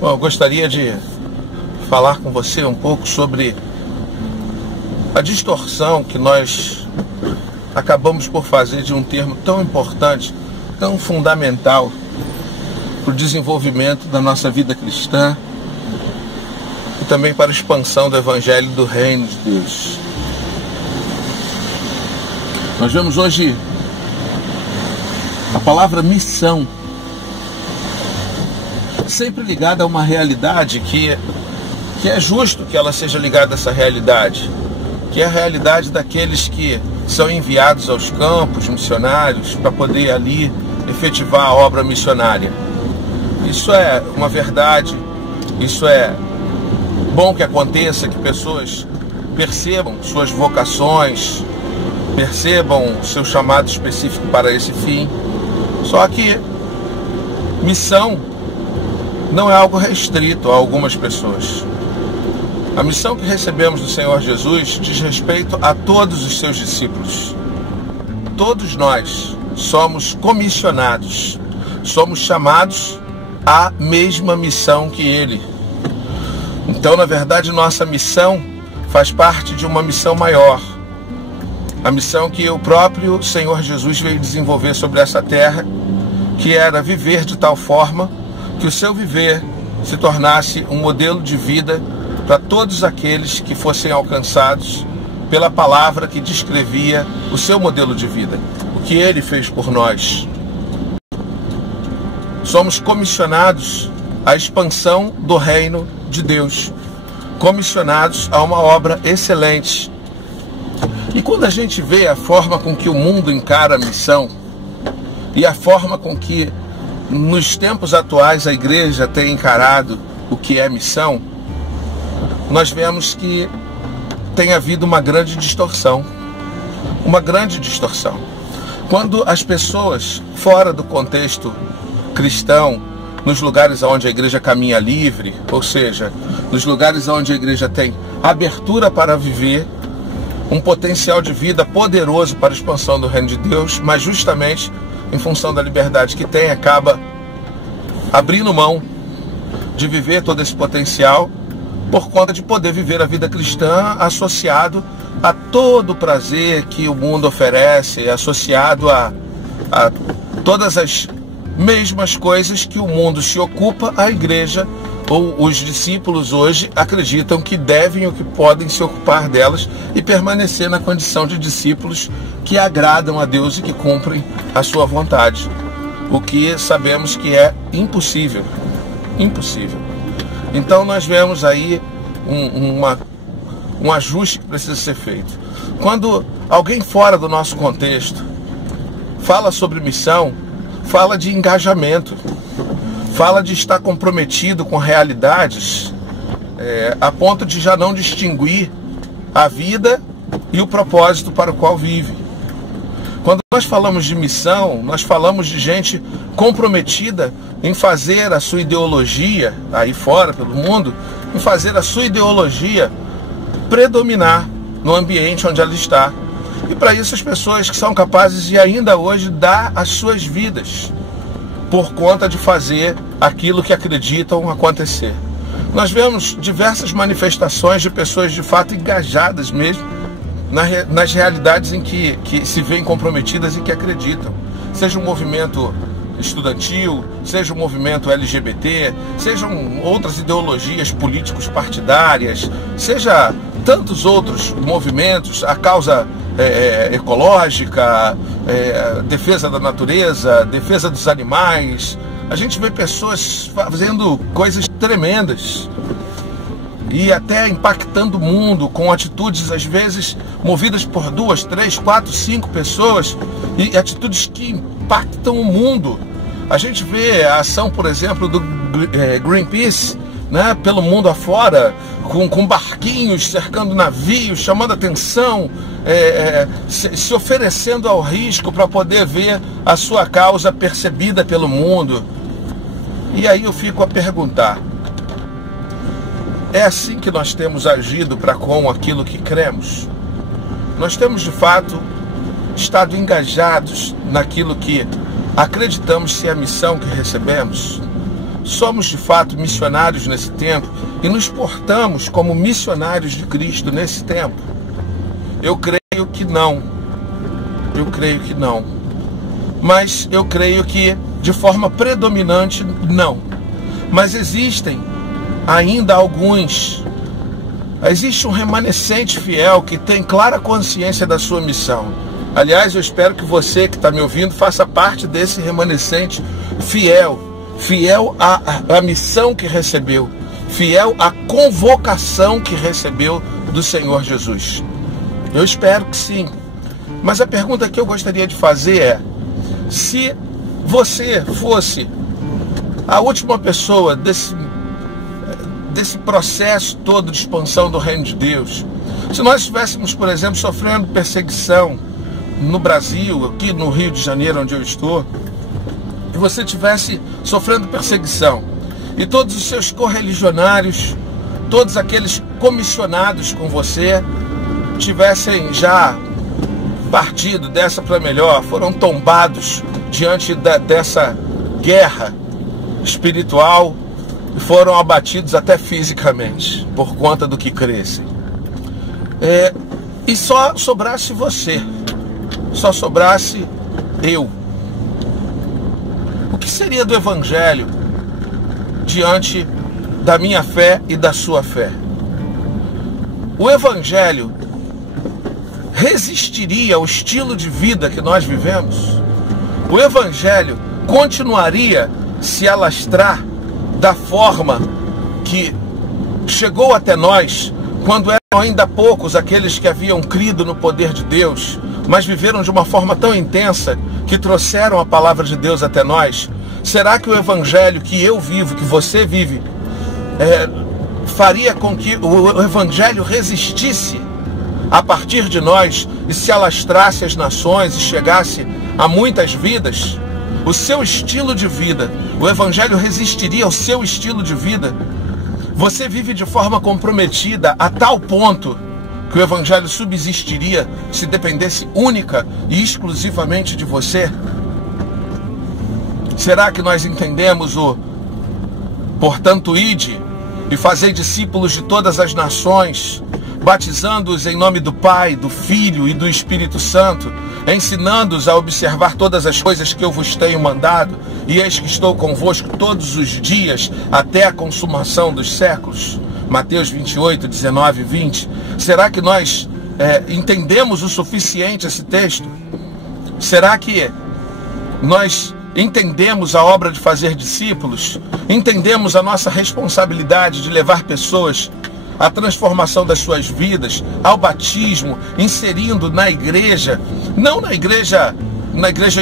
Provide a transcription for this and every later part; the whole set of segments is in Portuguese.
Bom, eu gostaria de falar com você um pouco sobre a distorção que nós acabamos por fazer de um termo tão importante, tão fundamental para o desenvolvimento da nossa vida cristã e também para a expansão do Evangelho do Reino de Deus. Nós vemos hoje a palavra missão, sempre ligada a uma realidade que é justo que ela seja ligada a essa realidade, que é a realidade daqueles que são enviados aos campos missionários para poder ali efetivar a obra missionária. Isso é uma verdade, isso é bom que aconteça, que pessoas percebam suas vocações, percebam o seu chamado específico para esse fim. Só que missão não é algo restrito a algumas pessoas. A missão que recebemos do Senhor Jesus diz respeito a todos os seus discípulos. Todos nós somos comissionados, somos chamados à mesma missão que Ele. Então, na verdade, nossa missão faz parte de uma missão maior. A missão que o próprio Senhor Jesus veio desenvolver sobre essa terra, que era viver de tal forma que o seu viver se tornasse um modelo de vida para todos aqueles que fossem alcançados pela palavra que descrevia o seu modelo de vida, o que Ele fez por nós. Somos comissionados à expansão do reino de Deus, comissionados a uma obra excelente. E quando a gente vê a forma com que o mundo encara a missão e a forma com que nos tempos atuais a igreja tem encarado o que é missão, nós vemos que tem havido uma grande distorção. Uma grande distorção. Quando as pessoas fora do contexto cristão, nos lugares onde a igreja caminha livre, ou seja, nos lugares onde a igreja tem abertura para viver, um potencial de vida poderoso para a expansão do reino de Deus, mas justamente em função da liberdade que tem, acaba abrindo mão de viver todo esse potencial por conta de poder viver a vida cristã associado a todo o prazer que o mundo oferece, associado a todas as mesmas coisas que o mundo se ocupa, a igreja ou os discípulos hoje acreditam que devem ou que podem se ocupar delas e permanecer na condição de discípulos que agradam a Deus e que cumprem a sua vontade. O que sabemos que é impossível. Impossível. Então nós vemos aí um ajuste que precisa ser feito. Quando alguém fora do nosso contexto fala sobre missão, fala de engajamento, fala de estar comprometido com realidades a ponto de já não distinguir a vida e o propósito para o qual vive. Quando nós falamos de missão, nós falamos de gente comprometida em fazer a sua ideologia, aí fora pelo mundo, em fazer a sua ideologia predominar no ambiente onde ela está. E para isso as pessoas que são capazes de ainda hoje dar as suas vidas por conta de fazer aquilo que acreditam acontecer. Nós vemos diversas manifestações de pessoas de fato engajadas mesmo nas realidades em que se veem comprometidas e que acreditam. Seja um movimento estudantil, seja um movimento LGBT, sejam outras ideologias políticos partidárias, seja tantos outros movimentos, a causa ecológica, defesa da natureza, defesa dos animais. A gente vê pessoas fazendo coisas tremendas e até impactando o mundo com atitudes, às vezes, movidas por 2, 3, 4, 5 pessoas, e atitudes que impactam o mundo. A gente vê a ação, por exemplo, do Greenpeace, né, pelo mundo afora, com barquinhos cercando navios, chamando atenção, se oferecendo ao risco para poder ver a sua causa percebida pelo mundo. E aí eu fico a perguntar, é assim que nós temos agido para com aquilo que cremos? Nós temos de fato estado engajados naquilo que acreditamos ser a missão que recebemos? somos de fato missionários nesse tempo e nos portamos como missionários de Cristo nesse tempo? Eu creio que não. Eu creio que não. Mas eu creio que de forma predominante não. Mas existem ainda alguns. Existe um remanescente fiel que tem clara consciência da sua missão. Aliás, eu espero que você que está me ouvindo faça parte desse remanescente fiel. Fiel à missão que recebeu. Fiel à convocação que recebeu do Senhor Jesus. Eu espero que sim. Mas a pergunta que eu gostaria de fazer é: se você fosse a última pessoa desse processo todo de expansão do reino de Deus, se nós estivéssemos, por exemplo, sofrendo perseguição no Brasil, aqui no Rio de Janeiro, onde eu estou, e você estivesse sofrendo perseguição, e todos os seus correligionários, todos aqueles comissionados com você, tivessem já partido dessa para melhor, foram tombados diante dessa guerra espiritual e foram abatidos até fisicamente por conta do que crescem. E só sobrasse você, só sobrasse eu. O que seria do Evangelho diante da minha fé e da sua fé? O Evangelho resistiria ao estilo de vida que nós vivemos? O Evangelho continuaria se alastrar da forma que chegou até nós, quando eram ainda poucos aqueles que haviam crido no poder de Deus, mas viveram de uma forma tão intensa que trouxeram a palavra de Deus até nós? Será que o Evangelho que eu vivo, que você vive, faria com que o Evangelho resistisse a partir de nós e se alastrasse às nações e chegasse a muitas vidas? O seu estilo de vida, o Evangelho resistiria ao seu estilo de vida? Você vive de forma comprometida a tal ponto que o Evangelho subsistiria se dependesse única e exclusivamente de você? Será que nós entendemos portanto, ide e fazei discípulos de todas as nações, batizando-os em nome do Pai, do Filho e do Espírito Santo, ensinando-os a observar todas as coisas que eu vos tenho mandado, e eis que estou convosco todos os dias até a consumação dos séculos? Mateus 28, 19 e 20. Será que nós entendemos o suficiente esse texto? Será que nós entendemos a obra de fazer discípulos? Entendemos a nossa responsabilidade de levar pessoas à transformação das suas vidas, ao batismo, inserindo na igreja, não na igreja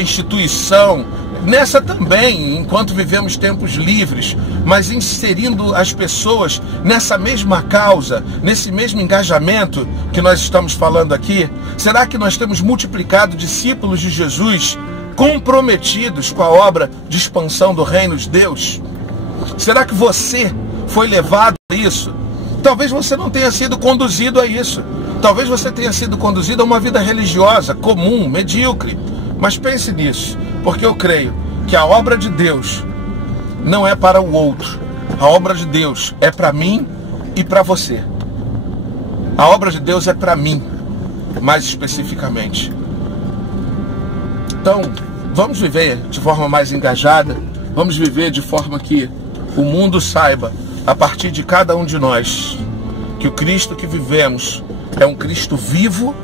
instituição, nessa também, enquanto vivemos tempos livres, mas inserindo as pessoas nessa mesma causa, nesse mesmo engajamento que nós estamos falando aqui? Será que nós temos multiplicado discípulos de Jesus comprometidos com a obra de expansão do reino de Deus? Será que você foi levado a isso? Talvez você não tenha sido conduzido a isso. Talvez você tenha sido conduzido a uma vida religiosa, comum, medíocre. Mas pense nisso, porque eu creio que a obra de Deus não é para o outro. A obra de Deus é para mim e para você. A obra de Deus é para mim, mais especificamente. Então, vamos viver de forma mais engajada, vamos viver de forma que o mundo saiba, a partir de cada um de nós, que o Cristo que vivemos é um Cristo vivo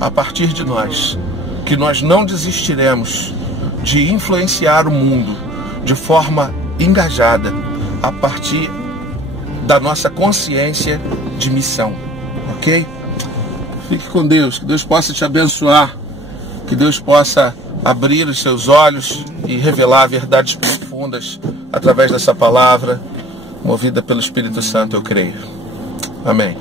a partir de nós, que nós não desistiremos de influenciar o mundo de forma engajada, a partir da nossa consciência de missão, ok? Fique com Deus, que Deus possa te abençoar, que Deus possa abrir os seus olhos e revelar verdades profundas através dessa palavra, movida pelo Espírito Santo, eu creio. Amém.